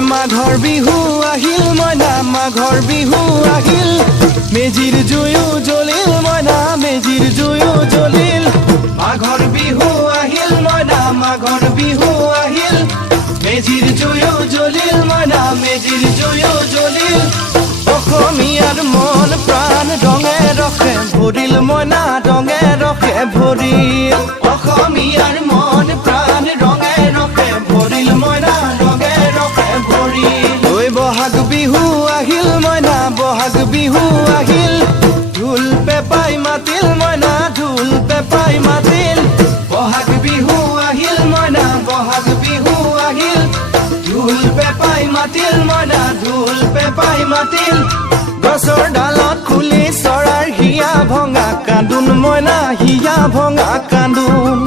মাঘৰ বিহু আহিল মইনা মাঘৰ বিহু আহিল মেজিৰ জুয়ো জ্বলিল মইনা মেজিৰ জুয়ো জ্বলিল মাঘৰ বিহু আহিল মইনা মাঘৰ বিহু আহিল মেজিৰ জুয়ো জ্বলিল মইনা মেজিৰ জুয়ো জ্বলিল অসমীয়াৰ মন প্ৰাণ ৰঙে ৰসে ভৰিল মইনা ৰঙে ৰসে ভৰিল অসমীয়াৰ মন প্ৰাণ ৰঙে ৰসে ভৰিল মইনা ৰঙে ৰসে ভৰিল ঐ বহাগ বিহু আহিল মইনা বহাগ বিহু আহিল ঢোল পেপাই মাতিল মইনা ঢোল পেপাই মাতিল বহাগ বিহু আহিল মইনা বহাগ বিহু আহিল ঢোল পেপাই মাতিল মইনা ঢোল পেপাই মাতিল গছৰ ডালত খুলি চৰাৰ হিয়া ভঙা কান্দোন মইনা হিয়া ভঙা কান্দোন